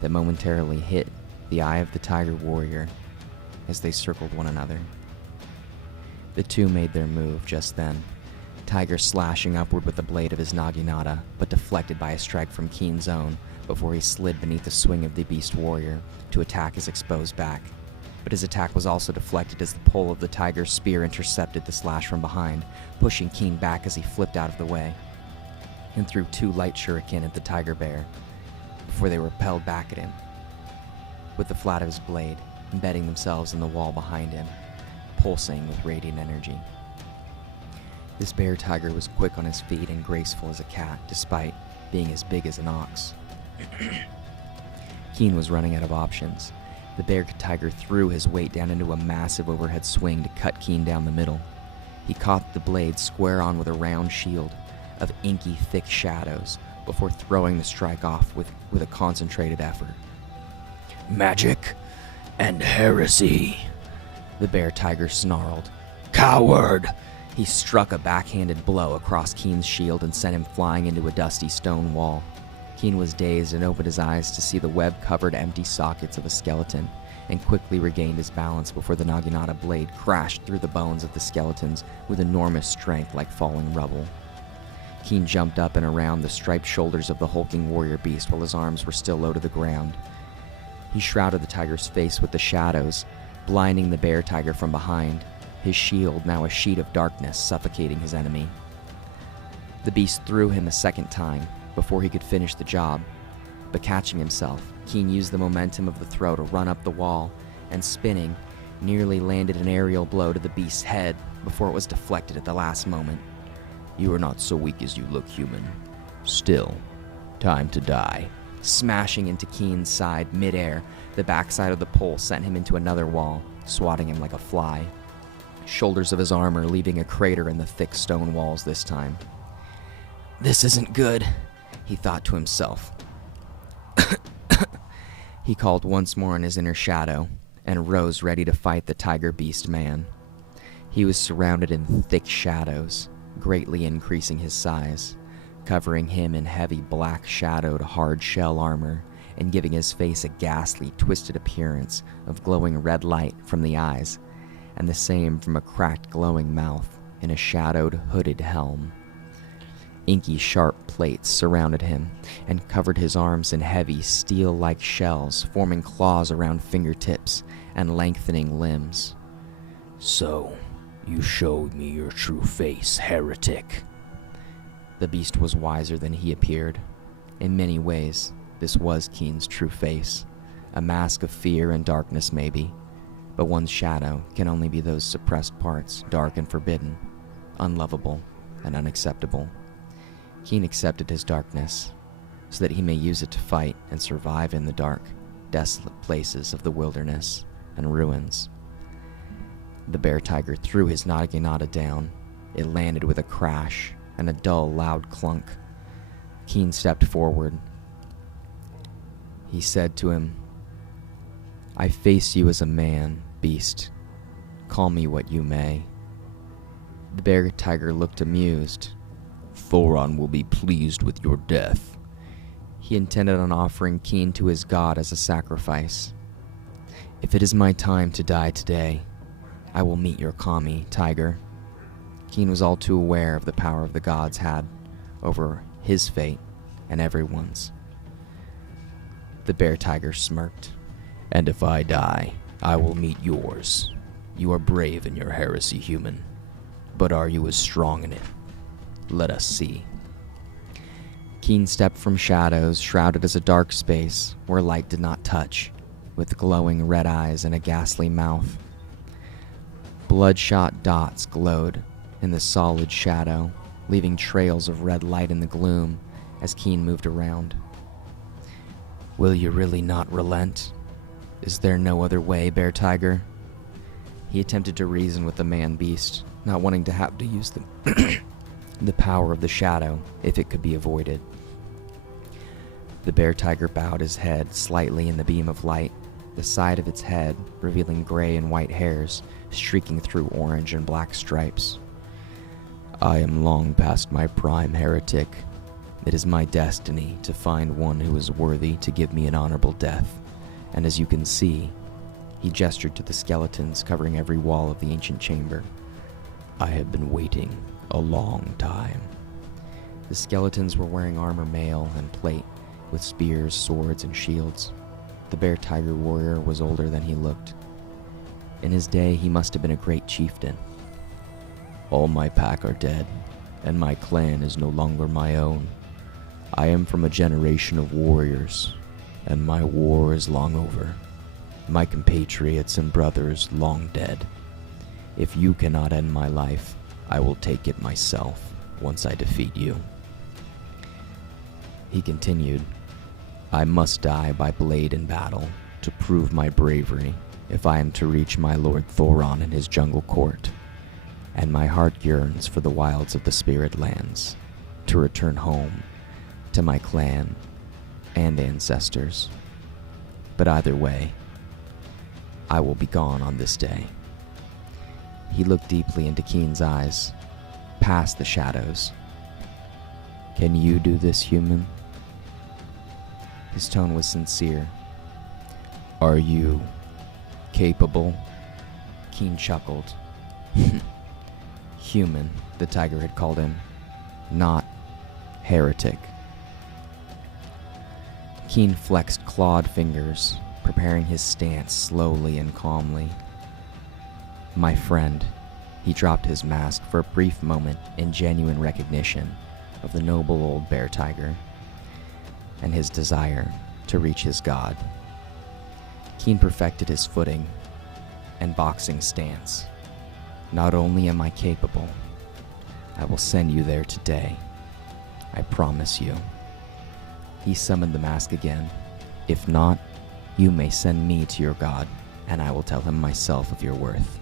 that momentarily hit the eye of the tiger warrior as they circled one another. The 2 made their move just then, Tiger slashing upward with the blade of his naginata, but deflected by a strike from Keen's own before he slid beneath the swing of the beast warrior to attack his exposed back. But his attack was also deflected as the pole of the tiger's spear intercepted the slash from behind, pushing Keen back as he flipped out of the way, and threw 2 light shuriken at the tiger bear before they repelled back at him, with the flat of his blade embedding themselves in the wall behind him, pulsing with radiant energy. This bear tiger was quick on his feet and graceful as a cat, despite being as big as an ox. Keen was running out of options. The bear tiger threw his weight down into a massive overhead swing to cut Keen down the middle. He caught the blade square on with a round shield of inky, thick shadows before throwing the strike off with a concentrated effort. "Magic and heresy," the bear tiger snarled. "Coward!" He struck a backhanded blow across Keen's shield and sent him flying into a dusty stone wall. Keen was dazed and opened his eyes to see the web-covered empty sockets of a skeleton, and quickly regained his balance before the naginata blade crashed through the bones of the skeletons with enormous strength like falling rubble. Keen jumped up and around the striped shoulders of the hulking warrior beast while his arms were still low to the ground. He shrouded the tiger's face with the shadows, blinding the bear tiger from behind, his shield now a sheet of darkness suffocating his enemy. The beast threw him a second time before he could finish the job, but catching himself, Keen used the momentum of the throw to run up the wall, and spinning, nearly landed an aerial blow to the beast's head before it was deflected at the last moment. You are not so weak as you look, human. Still, time to die. Smashing into Keen's side midair, the backside of the pole sent him into another wall, swatting him like a fly. Shoulders of his armor leaving a crater in the thick stone walls this time. "This isn't good," he thought to himself. He called once more in his inner shadow, and rose ready to fight the tiger beast man. He was surrounded in thick shadows, greatly increasing his size, covering him in heavy black-shadowed hard-shell armor, and giving his face a ghastly, twisted appearance of glowing red light from the eyes, and the same from a cracked, glowing mouth in a shadowed, hooded helm. Inky, sharp plates surrounded him and covered his arms in heavy, steel-like shells, forming claws around fingertips and lengthening limbs. So, you showed me your true face, heretic. The beast was wiser than he appeared. In many ways, this was Keen's true face. A mask of fear and darkness, maybe, but one's shadow can only be those suppressed parts, dark and forbidden, unlovable and unacceptable. Keen accepted his darkness, so that he may use it to fight and survive in the dark, desolate places of the wilderness and ruins. The bear tiger threw his naginata down. It landed with a crash and a dull, loud clunk. Keen stepped forward. He said to him, "I face you as a man, beast. Call me what you may." The bear tiger looked amused. Thoron will be pleased with your death. He intended on offering Keen to his god as a sacrifice. "If it is my time to die today, I will meet your kami, tiger." Keen was all too aware of the power of the gods had over his fate and everyone's. The bear tiger smirked. And if I die, I will meet yours. You are brave in your heresy, human. But are you as strong in it? Let us see. Keen stepped from shadows, shrouded as a dark space where light did not touch, with glowing red eyes and a ghastly mouth. Bloodshot dots glowed in the solid shadow, leaving trails of red light in the gloom as Keen moved around. "Will you really not relent? Is there no other way, bear tiger?" He attempted to reason with the man-beast, not wanting to have to use the power of the shadow if it could be avoided. The bear tiger bowed his head slightly in the beam of light, the side of its head revealing gray and white hairs streaking through orange and black stripes. "I am long past my prime, heretic. It is my destiny to find one who is worthy to give me an honorable death, and as you can see," he gestured to the skeletons covering every wall of the ancient chamber, "I have been waiting a long time." The skeletons were wearing armor mail and plate, with spears, swords, and shields. The bear tiger warrior was older than he looked. In his day, he must have been a great chieftain. "All my pack are dead, and my clan is no longer my own. I am from a generation of warriors, and my war is long over. My compatriots and brothers long dead. If you cannot end my life, I will take it myself once I defeat you." He continued, "I must die by blade in battle to prove my bravery if I am to reach my lord Thoron in his jungle court, and my heart yearns for the wilds of the spirit lands, to return home to my clan and ancestors. But either way, I will be gone on this day." He looked deeply into Keen's eyes, past the shadows. "Can you do this, human?" His tone was sincere. "Are you capable?" Keen chuckled. "Human," the tiger had called him, "not heretic." Keen flexed clawed fingers, preparing his stance slowly and calmly. "My friend," he dropped his mask for a brief moment in genuine recognition of the noble old bear tiger and his desire to reach his god. Keen perfected his footing and boxing stance. "Not only am I capable, I will send you there today. I promise you." He summoned the mask again. "If not, you may send me to your god, and I will tell him myself of your worth."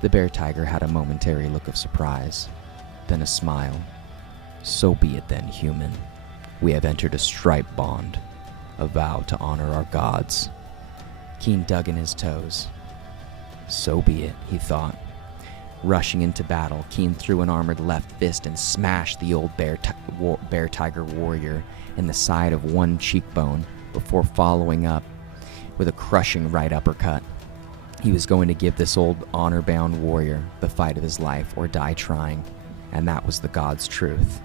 The bear tiger had a momentary look of surprise, then a smile. "So be it then, human. We have entered a stripe bond, a vow to honor our gods." Keen dug in his toes. So be it, he thought. Rushing into battle, Keen threw an armored left fist and smashed the old bear tiger warrior in the side of one cheekbone before following up with a crushing right uppercut. He was going to give this old honor-bound warrior the fight of his life or die trying, and that was the god's truth.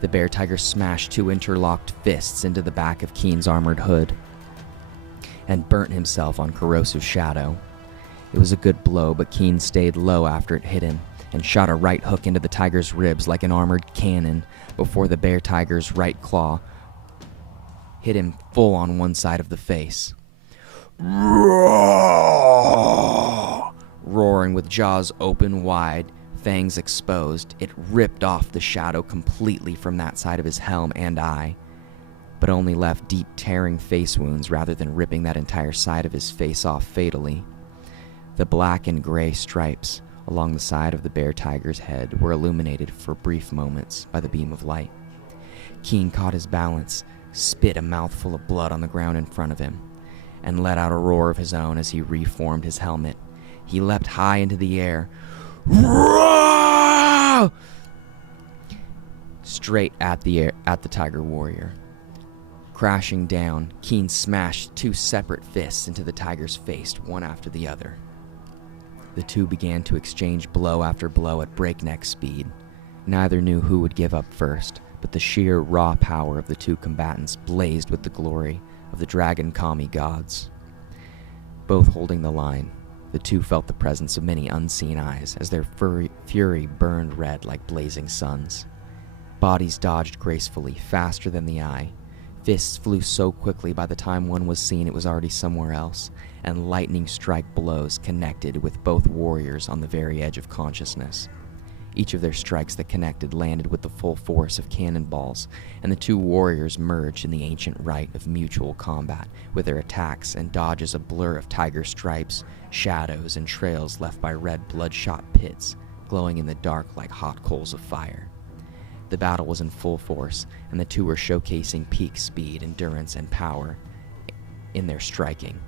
The bear tiger smashed two interlocked fists into the back of Keen's armored hood and burnt himself on corrosive shadow. It was a good blow, but Keen stayed low after it hit him and shot a right hook into the tiger's ribs like an armored cannon before the bear tiger's right claw hit him full on one side of the face. Roaring with jaws open wide, fangs exposed, it ripped off the shadow completely from that side of his helm and eye, but only left deep tearing face wounds rather than ripping that entire side of his face off fatally. The black and gray stripes along the side of the bear tiger's head were illuminated for brief moments by the beam of light. Keen caught his balance, spit a mouthful of blood on the ground in front of him, and let out a roar of his own as he reformed his helmet. He leapt high into the air, straight at the tiger warrior. Crashing down, Keen smashed two separate fists into the tiger's face, one after the other. The two began to exchange blow after blow at breakneck speed. Neither knew who would give up first, but the sheer raw power of the two combatants blazed with the glory of the dragon kami gods. Both holding the line, the two felt the presence of many unseen eyes as their fury burned red like blazing suns. Bodies dodged gracefully, faster than the eye. Fists flew so quickly by the time one was seen it was already somewhere else, and lightning strike blows connected with both warriors on the very edge of consciousness. Each of their strikes that connected landed with the full force of cannonballs, and the two warriors merged in the ancient rite of mutual combat, with their attacks and dodges a blur of tiger stripes, shadows, and trails left by red bloodshot pits, glowing in the dark like hot coals of fire. The battle was in full force, and the two were showcasing peak speed, endurance, and power in their striking.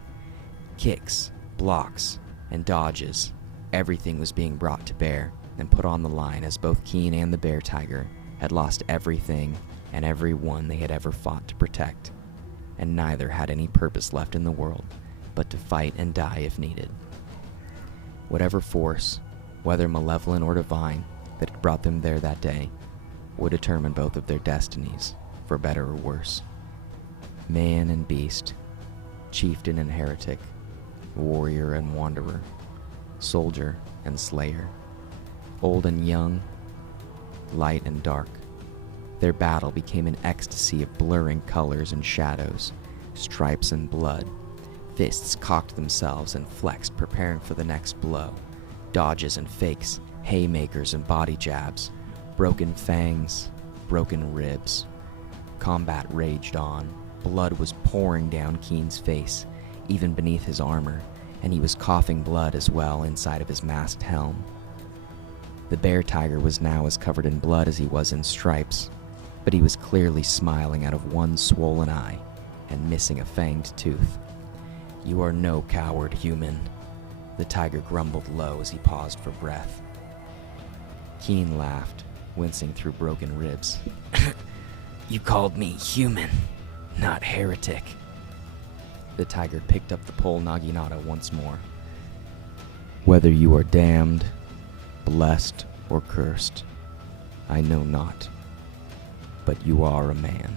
Kicks, blocks, and dodges, everything was being brought to bear and put on the line as both Keen and the bear tiger had lost everything and everyone they had ever fought to protect, and neither had any purpose left in the world but to fight and die if needed. Whatever force, whether malevolent or divine, that had brought them there that day would determine both of their destinies, for better or worse. Man and beast, chieftain and heretic, warrior and wanderer, soldier and slayer, old and young, light and dark. Their battle became an ecstasy of blurring colors and shadows, stripes and blood. Fists cocked themselves and flexed, preparing for the next blow. Dodges and fakes, haymakers and body jabs, broken fangs, broken ribs. Combat raged on. Blood was pouring down Keen's face, even beneath his armor, and he was coughing blood as well inside of his masked helm. The bear tiger was now as covered in blood as he was in stripes, but he was clearly smiling out of one swollen eye and missing a fanged tooth. "You are no coward, human," the tiger grumbled low as he paused for breath. Keen laughed, wincing through broken ribs. "You called me human. Not heretic. The tiger picked up the pole naginata once more. Whether you are damned, blessed, or cursed, I know not. But you are a man.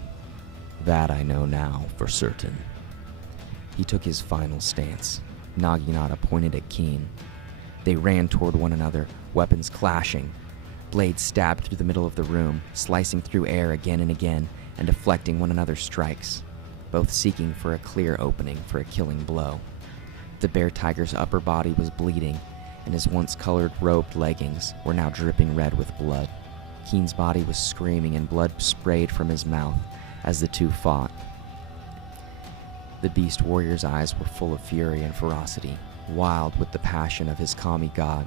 That I know now for certain. He took his final stance, naginata pointed at Keen. They ran toward one another, weapons clashing. Blades stabbed through the middle of the room, slicing through air again and again, and deflecting one another's strikes, both seeking for a clear opening for a killing blow. The bear tiger's upper body was bleeding, and his once colored robed leggings were now dripping red with blood. Keen's body was screaming and blood sprayed from his mouth as the two fought. The beast warrior's eyes were full of fury and ferocity, wild with the passion of his kami god,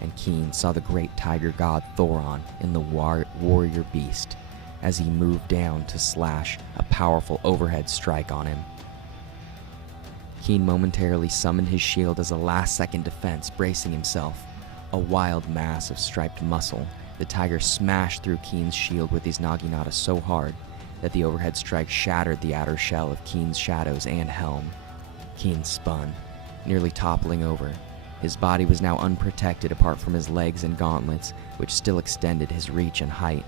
and Keen saw the great tiger god Thoron in the warrior beast as he moved down to slash a powerful overhead strike on him. Keen momentarily summoned his shield as a last-second defense, bracing himself. A wild mass of striped muscle, the tiger smashed through Keen's shield with his naginata so hard that the overhead strike shattered the outer shell of Keen's shadows and helm. Keen spun, nearly toppling over. His body was now unprotected apart from his legs and gauntlets, which still extended his reach and height.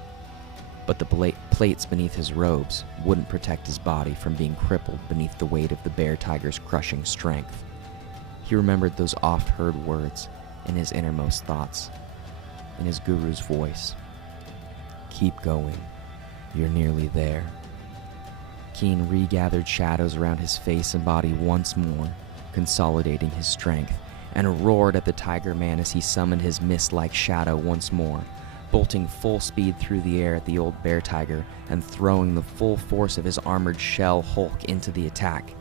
But the plates beneath his robes wouldn't protect his body from being crippled beneath the weight of the bear tiger's crushing strength. He remembered those oft-heard words in his innermost thoughts, in his guru's voice. Keep going. You're nearly there. Keen regathered shadows around his face and body once more, consolidating his strength, and roared at the tiger man as he summoned his mist-like shadow once more, bolting full speed through the air at the old bear tiger and throwing the full force of his armored shell hulk into the attack.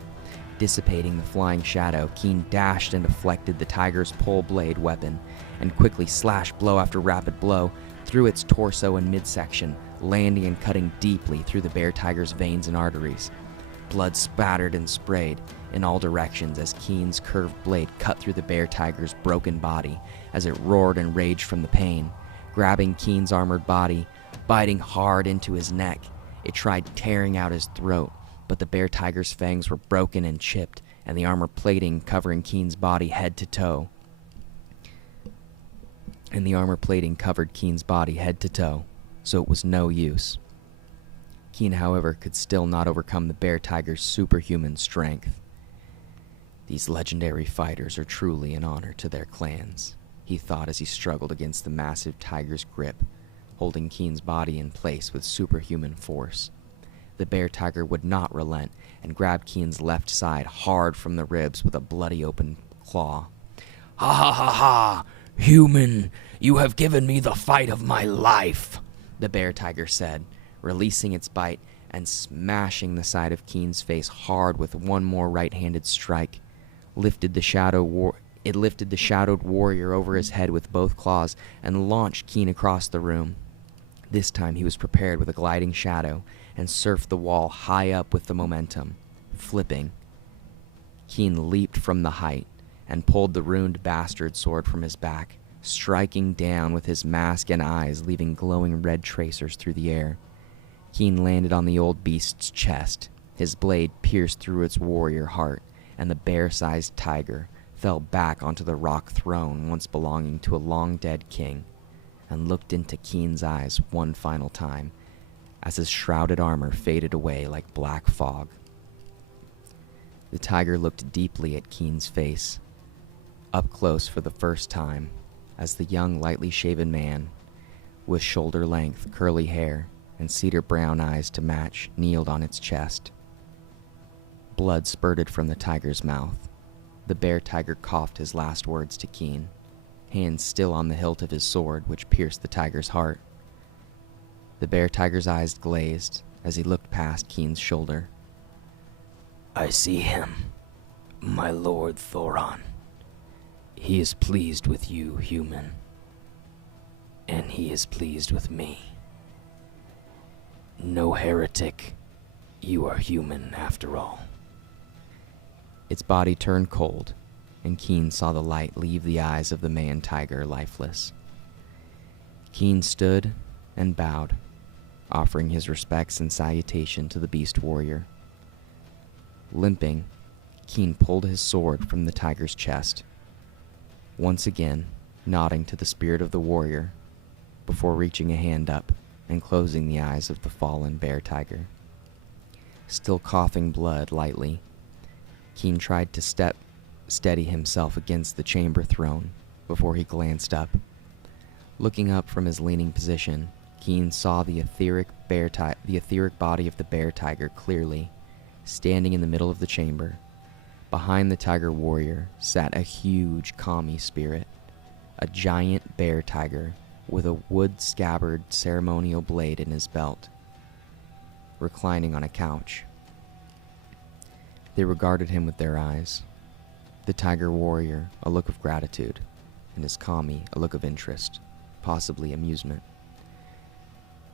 Dissipating the flying shadow, Keen dashed and deflected the tiger's pole blade weapon, and quickly slashed blow after rapid blow through its torso and midsection, landing and cutting deeply through the bear tiger's veins and arteries. Blood spattered and sprayed in all directions as Keen's curved blade cut through the bear tiger's broken body as it roared and raged from the pain. Grabbing Keen's armored body, biting hard into his neck, it tried tearing out his throat, but the bear tiger's fangs were broken and chipped, and the armor plating covering Keen's body head to toe. Covered Keen's body head to toe, so it was no use. Keen, however, could still not overcome the bear tiger's superhuman strength. These legendary fighters are truly an honor to their clans, he thought as he struggled against the massive tiger's grip, holding Keen's body in place with superhuman force. The bear tiger would not relent and grabbed Keen's left side hard from the ribs with a bloody open claw. Ha ha ha ha! Human, you have given me the fight of my life, the bear tiger said, releasing its bite and smashing the side of Keen's face hard with one more right-handed strike. It lifted the shadowed warrior over his head with both claws and launched Keen across the room. This time he was prepared with a gliding shadow and surfed the wall high up with the momentum, flipping. Keen leaped from the height and pulled the ruined bastard sword from his back, striking down with his mask and eyes, leaving glowing red tracers through the air. Keen landed on the old beast's chest. His blade pierced through its warrior heart, and the bear-sized tiger fell back onto the rock throne once belonging to a long-dead king, and looked into Keen's eyes one final time as his shrouded armor faded away like black fog. The tiger looked deeply at Keen's face, up close for the first time, as the young, lightly shaven man, with shoulder-length, curly hair and cedar brown eyes to match, kneeled on its chest. Blood spurted from the tiger's mouth. The bear tiger coughed his last words to Keen, hands still on the hilt of his sword, which pierced the tiger's heart. The bear tiger's eyes glazed as he looked past Keen's shoulder. I see him, my lord Thoron. He is pleased with you, human. And he is pleased with me. No heretic, you are human after all. Its body turned cold, and Keen saw the light leave the eyes of the man-tiger lifeless. Keen stood and bowed, offering his respects and salutation to the beast warrior, Limping, Keen pulled his sword from the tiger's chest, once again nodding to the spirit of the warrior before reaching a hand up and closing the eyes of the fallen bear tiger. Still coughing blood lightly, Keen tried to steady himself against the chamber throne before he glanced up. Looking up from his leaning position, Keen saw the etheric body of the bear tiger clearly, standing in the middle of the chamber. Behind the tiger warrior sat a huge kami spirit, a giant bear tiger with a wood-scabbard ceremonial blade in his belt, reclining on a couch. They regarded him with their eyes, the tiger warrior a look of gratitude, and his kami a look of interest, possibly amusement.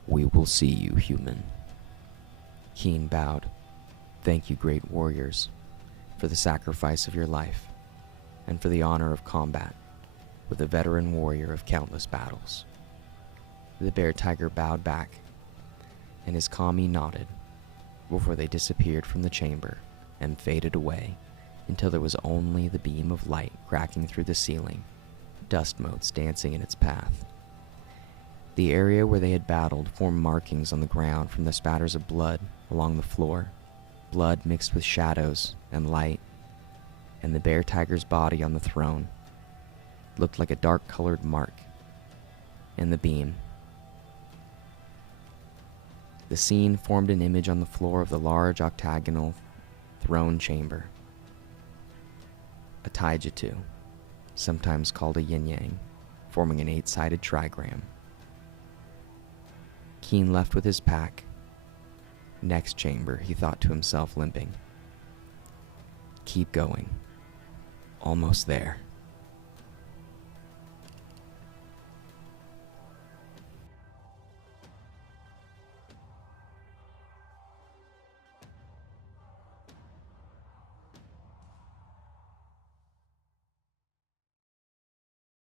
"We will see you, human." Keen bowed. "Thank you, great warriors, for the sacrifice of your life, and for the honor of combat with a veteran warrior of countless battles." The bear tiger bowed back, and his kami nodded before they disappeared from the chamber and faded away until there was only the beam of light cracking through the ceiling, dust motes dancing in its path. The area where they had battled formed markings on the ground from the spatters of blood along the floor, blood mixed with shadows and light, and the bear tiger's body on the throne looked like a dark-colored mark in the beam. The scene formed an image on the floor of the large octagonal throne chamber. A taijutsu, sometimes called a yin-yang, forming an 8-sided trigram. Keen left with his pack. Next chamber, he thought to himself, limping. Keep going. Almost there.